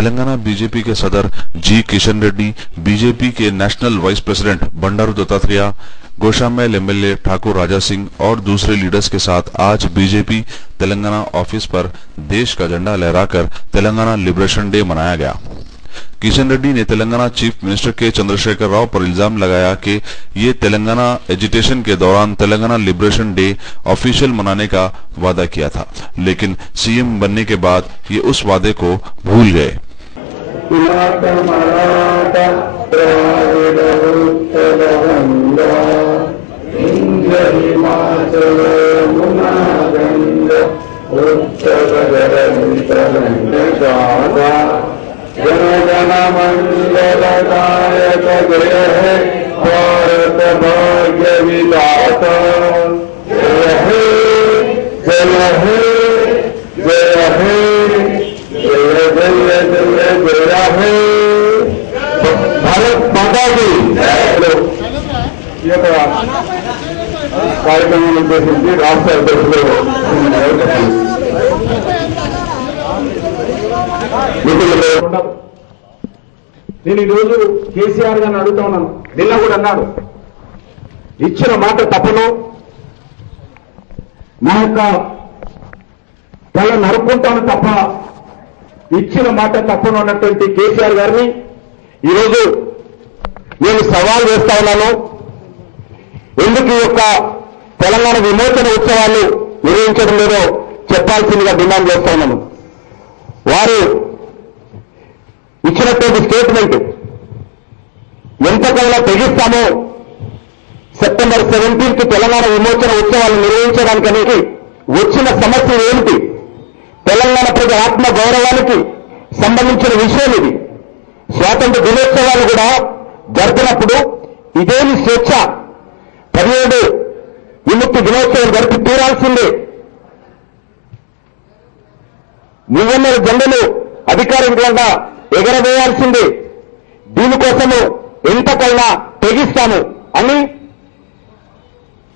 Telangana BJP के सदर G Kishan Reddy, BJP के national vice president Bandaru Dattatreya, Goshamahal MLA Thakur Raja Singh और दूसरे लीडर्स के साथ आज बीजेपी तेलंगाना ऑफिस पर देश का झंडा लहराकर तेलंगाना लिबरेशन डे मनाया गया। किशन रेड्डी ने तेलंगाना चीफ मिनिस्टर के चंद्रशेखर राव पर इल्जाम लगाया कि ये तेलंगाना एजिटेशन के दौरान तेलंगाना लिबरेशन डे ऑफिशियल मनाने का वादा किया था, लेकिन सीएम बनने के बाद ये उस वादे को भूल गए। जनगण मंगलदायक जय हे भारत भाग्य विधाता, जय हे जय हे जय हे जय जय जय जय हे भारत माता की कार्यक्रम उद्देशिंచి రాష్ట్ర అధ్యక్షులు నేను ఈరోజు కేసీఆర్ గారిని అడుగుతా ఉన్నాను. నిన్న కూడా అన్నాడు, ఇచ్చిన మాట తప్పను, నా యొక్క తల నరుక్కుంటాను తప్ప ఇచ్చిన మాట తప్పను అన్నటువంటి కేసీఆర్ గారిని ఈరోజు నేను సవాల్ వేస్తా ఉన్నాను. ఎందుకు ఈ యొక్క తెలంగాణ విమోచన ఉత్సవాలు నిర్వహించడం లేదో చెప్పాల్సిందిగా డిమాండ్ చేస్తా ఉన్నాను. వారు ఇచ్చినటువంటి స్టేట్మెంట్ ఎంతకైనా తెగిస్తామో సెప్టెంబర్ 17th తెలంగాణ విమోచన ఉత్సవాలు నిర్వహించడానికి వచ్చిన సమస్య ఏమిటి? తెలంగాణ ప్రజల ఆత్మ గౌరవానికి సంబంధించిన విషయం ఇది. స్వాతంత్ర దినోత్సవాలు కూడా జరిపినప్పుడు ఇదేమి స్వేచ్ఛ, 17 విముక్తి దినోత్సవం జరిపి తీరాల్సిందే. నిబంధన జెండలు అధికారికంగా ఎగరవేయాల్సిందే. దీనికోసము ఎంతకైనా తెగిస్తాము అని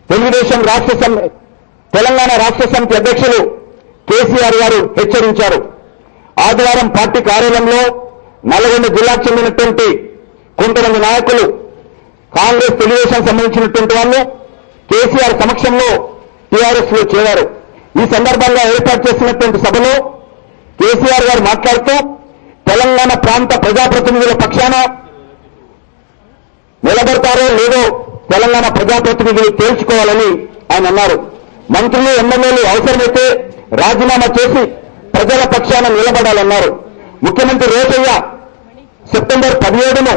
తెలుగుదేశం తెలంగాణ రాష్ట్ర సమితి అధ్యక్షులు కేసీఆర్ గారు హెచ్చరించారు. ఆదివారం పార్టీ కార్యాలయంలో నల్గొండ జిల్లాకు చెందినటువంటి కొంతమంది నాయకులు, కాంగ్రెస్ తెలుగుదేశం సంబంధించినటువంటి వాళ్ళు కేసీఆర్ సమక్షంలో టీఆర్ఎస్ లో చేరారు. ఈ సందర్భంగా ఏర్పాటు చేసినటువంటి సభలో కేసీఆర్ గారు మాట్లాడుతూ తెలంగాణ ప్రాంత ప్రజాప్రతినిధుల పక్షాన నిలబడతారో లేదో తెలంగాణ ప్రజాప్రతినిధులు తేల్చుకోవాలని ఆయన అన్నారు. మంత్రులు, ఎమ్మెల్యేలు అవసరమైతే రాజీనామా చేసి ప్రజల పక్షాన నిలబడాలన్నారు. ముఖ్యమంత్రి రోషయ్య సెప్టెంబర్ 17ను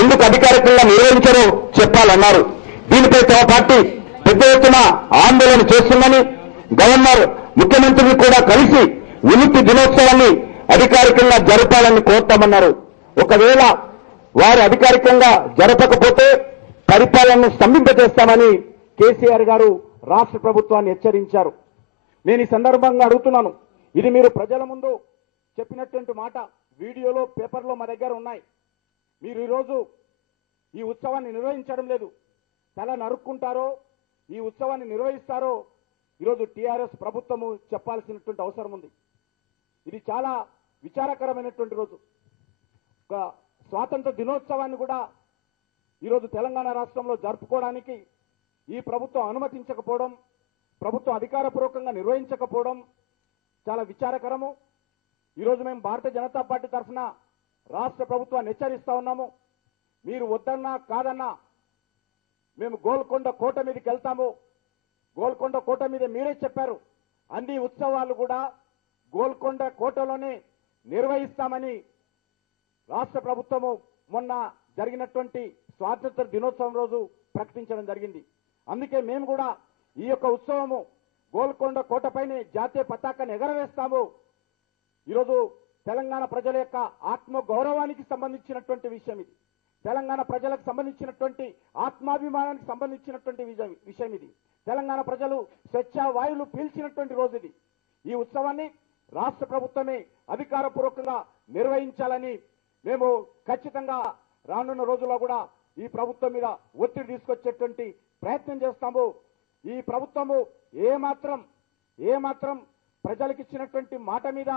ఎందుకు అధికారికంగా నిర్వహించారో చెప్పాలన్నారు. దీనిపై తమ పార్టీ పెద్ద ఎత్తున ఆందోళన చేస్తుందని, గవర్నర్ ముఖ్యమంత్రిని కూడా కలిసి విముక్తి దినోత్సవాన్ని అధికారికంగా జరపాలని కోరుతామన్నారు. ఒకవేళ వారు అధికారికంగా జరపకపోతే పరిపాలనను స్తంభింపజేస్తామని కేసీఆర్ గారు రాష్ట్ర ప్రభుత్వాన్ని హెచ్చరించారు. నేను ఈ సందర్భంగా అడుగుతున్నాను, ఇది మీరు ప్రజల ముందు చెప్పినటువంటి మాట వీడియోలో, పేపర్లో మా దగ్గర ఉన్నాయి. మీరు ఈరోజు ఈ ఉత్సవాన్ని నిర్వహించడం లేదు, తల నరుక్కుంటారో ఈ ఉత్సవాన్ని నిర్వహిస్తారో ఈరోజు టీఆర్ఎస్ ప్రభుత్వము చెప్పాల్సినటువంటి అవసరం ఉంది. ఇది చాలా విచారకరమైనటువంటి రోజు. ఒక స్వాతంత్ర దినోత్సవాన్ని కూడా ఈరోజు తెలంగాణ రాష్ట్రంలో జరుపుకోవడానికి ఈ ప్రభుత్వం అనుమతించకపోవడం, ప్రభుత్వం అధికారపూర్వకంగా నిర్వహించకపోవడం చాలా విచారకరము. ఈరోజు మేము భారతీయ జనతా పార్టీ తరఫున రాష్ట్ర ప్రభుత్వాన్ని హెచ్చరిస్తా ఉన్నాము. మీరు వద్దన్నా కాదన్నా మేము గోల్కొండ కోట మీదకి వెళ్తాము. గోల్కొండ కోట మీద మీరే చెప్పారు, అన్ని ఉత్సవాలు కూడా గోల్కొండ కోటలోనే నిర్వహిస్తామని రాష్ట్ర ప్రభుత్వము మొన్న జరిగినటువంటి స్వాతంత్ర దినోత్సవం రోజు ప్రకటించడం జరిగింది. అందుకే మేము కూడా ఈ యొక్క ఉత్సవము గోల్కొండ కోటపైనే జాతీయ పతాకాన్ని ఎగరవేస్తాము. ఈరోజు తెలంగాణ ప్రజల యొక్క ఆత్మ గౌరవానికి సంబంధించినటువంటి విషయం ఇది. తెలంగాణ ప్రజలకు సంబంధించినటువంటి ఆత్మాభిమానానికి సంబంధించినటువంటి విషయం ఇది. తెలంగాణ ప్రజలు స్వచ్ఛ వాయువులు పీల్చినటువంటి రోజు ఇది. ఈ ఉత్సవాన్ని రాష్ట్ర ప్రభుత్వమే అధికారపూర్వకంగా నిర్వహించాలని మేము ఖచ్చితంగా రానున్న రోజుల్లో కూడా ఈ ప్రభుత్వం మీద ఒత్తిడి తీసుకొచ్చేటువంటి ప్రయత్నం చేస్తాము. ఈ ప్రభుత్వము ఏమాత్రం ప్రజలకు ఇచ్చినటువంటి మాట మీద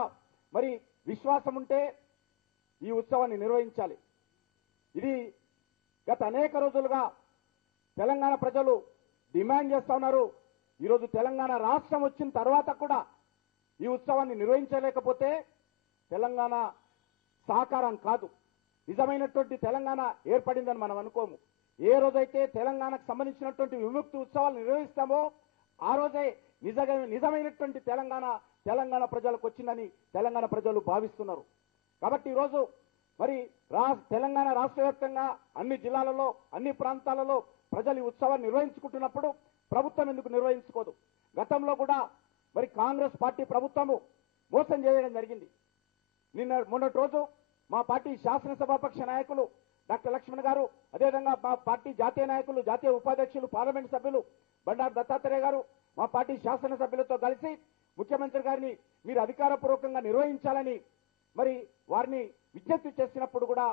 మరి విశ్వాసం ఉంటే ఈ ఉత్సవాన్ని నిర్వహించాలి. ఇది గత అనేక రోజులుగా తెలంగాణ ప్రజలు డిమాండ్ చేస్తా ఉన్నారు. ఈరోజు తెలంగాణ రాష్ట్రం వచ్చిన తర్వాత కూడా ఈ ఉత్సవాన్ని నిర్వహించలేకపోతే తెలంగాణ సాకారం కాదు, నిజమైనటువంటి తెలంగాణ ఏర్పడిందని మనం అనుకోము. ఏ రోజైతే తెలంగాణకు సంబంధించినటువంటి విముక్తి ఉత్సవాలు నిర్వహిస్తామో ఆ రోజే నిజమైనటువంటి తెలంగాణ ప్రజలకు వచ్చిందని తెలంగాణ ప్రజలు భావిస్తున్నారు. కాబట్టి ఈరోజు మరి తెలంగాణ రాష్ట్ర వ్యాప్తంగా అన్ని జిల్లాలలో అన్ని ప్రాంతాలలో ప్రజలు ఈ ఉత్సవాన్ని నిర్వహించుకుంటున్నప్పుడు ప్రభుత్వం ఎందుకు నిర్వహించుకోదు? గతంలో కూడా మరి కాంగ్రెస్ పార్టీ ప్రభుత్వము మోసం చేయడం జరిగింది. మొన్నటి రోజు మా పార్టీ శాసనసభాపక్ష నాయకులు డాక్టర్ లక్ష్మణ్ గారు, అదేవిధంగా మా పార్టీ జాతీయ నాయకులు, జాతీయ ఉపాధ్యక్షులు, పార్లమెంట్ సభ్యులు బండారు దత్తాత్రేయ గారు మా పార్టీ శాసనసభ్యులతో కలిసి ముఖ్యమంత్రి గారిని మీరు అధికారపూర్వకంగా నిర్వహించాలని మరి వారిని విజ్ఞప్తి చేసినప్పుడు కూడా